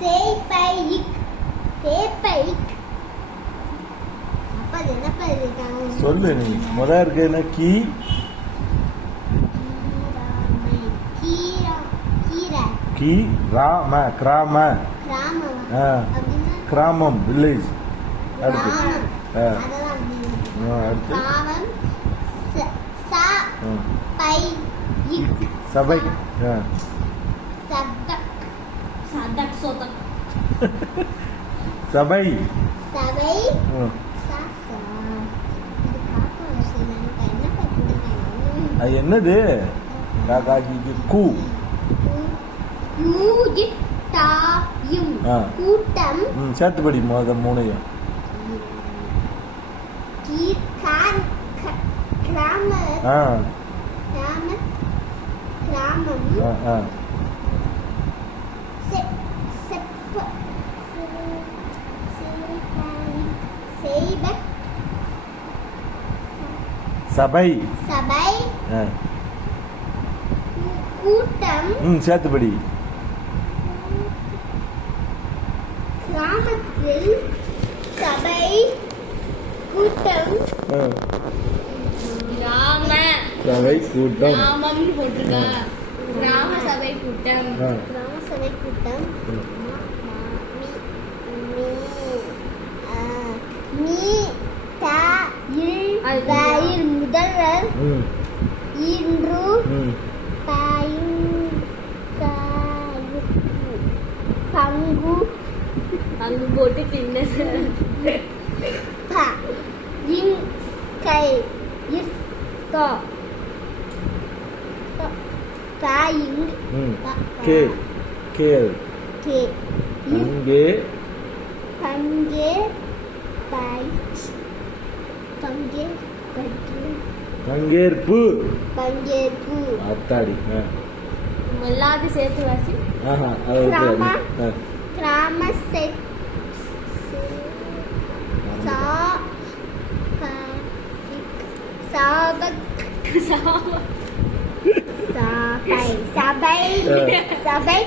சேப்பைக் சேப்பைக் அப்பா என்னப்பா இருக்காங்க சொல்லு நீ முதல் இருக்கு என்ன கீ கீ ராம கிராம கிராமம் வில்லேஜ் அடுத்து அடுத்து சபை சபை சபை அது என்னது காக்காக்கு கூ கூட்டம் சேர்த்து படி முத மூணையும் சபை சபை கூட்டம் சேர்த்துபடி கிராமத்தில் சபை கூட்டம் கிராம சபை கூட்டம் கிராமம் போட்டிருக்கா கிராம சபை கூட்டம் கிராம சபை கூட்டம் முதல்வர் இன்று பங்கு பங்கு போட்டு தின்ன பங்கேற்பு அத்தாடி எல்லாத்தையும் சேர்த்து வாசி கிராம சபை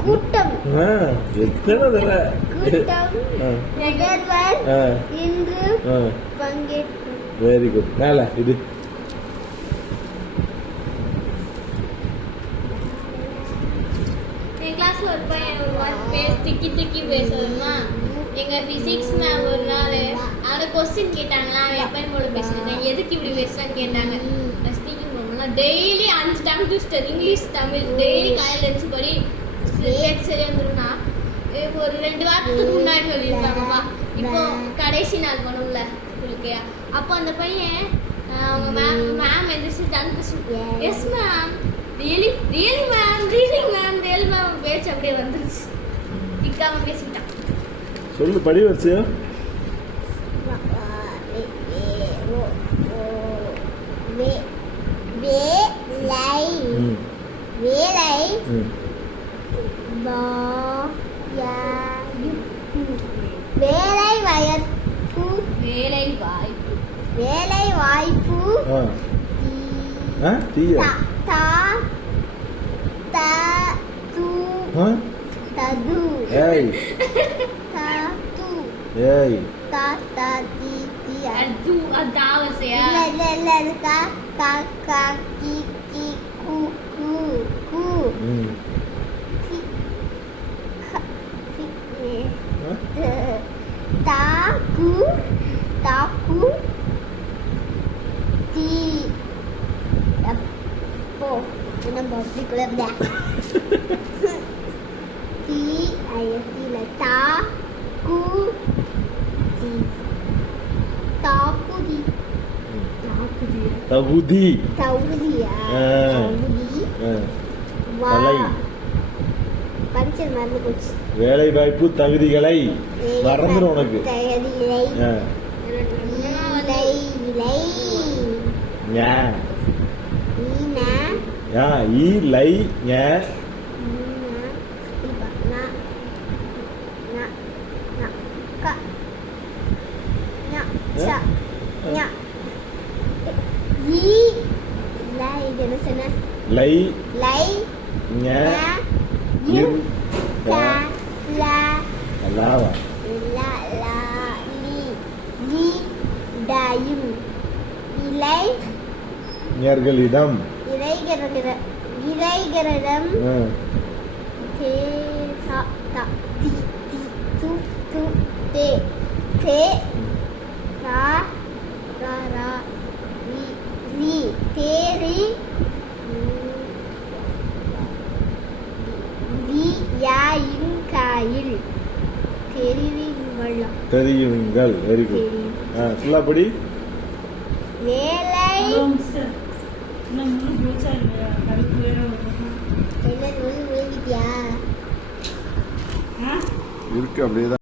கூட்டம் இன்று பங்கேற்பு வெரி குட் மேல இது என் கிளாஸ்ல ஒரு பையன் திக்கி பேசுறதுமா எங்க பிசிக்ஸ் மேம் ஒரு நாள் அவனை கொஸ்டின் கேட்டாங்களா அவன் எப்பயும் போல பேசுறேன் எதுக்கு இப்படி பேசுறான்னு கேட்டாங்க ஸ்பீக்கிங் பண்ணலாம் daily 5 time twister English Tamil daily காலையில் எழுந்து படி சரியா வந்துரும்னா இப்போ ஒரு 2 வாரத்துக்கு முன்னாடி சொல்லியிருக்காங்கப்பா இப்போ கடைசி நாள் பண்ணும்ல உங்களுக்கு அப்போ அந்த பையன் அவங்க மேம் எந்திரிச்சு yes ma'am really ma'am reading ma'am real ma'am பேச்சு அப்படியே வந்துருச்சு திக்காம பேசிட்டான் சொல்லு படி வச்சியா வேலை வாய்ப்பு தகுதி வேலை வாய்ப்பு தகுதிகளை மறந்துடும் உனக்கு ஈ சொன்ன லை லை ஞ ய இர் த ல லாவா லா லா லி லி டாயும் இலை ஞர்களிடம் இலைகளிடம் தே சா தா தி தி து து தே தே ரா ரா ரா ரி ரி தேரி வி யா இன் காயில் தெரிவிங்கள் தெரியுங்கள். Very good. ஃபுல்லா படி. வேலை இன்னும் முழு பூச்சா இல்லையா கருப்பு வேற வருமா என்ன நோய் வேண்டியா இருக்கு அப்படியே தான்.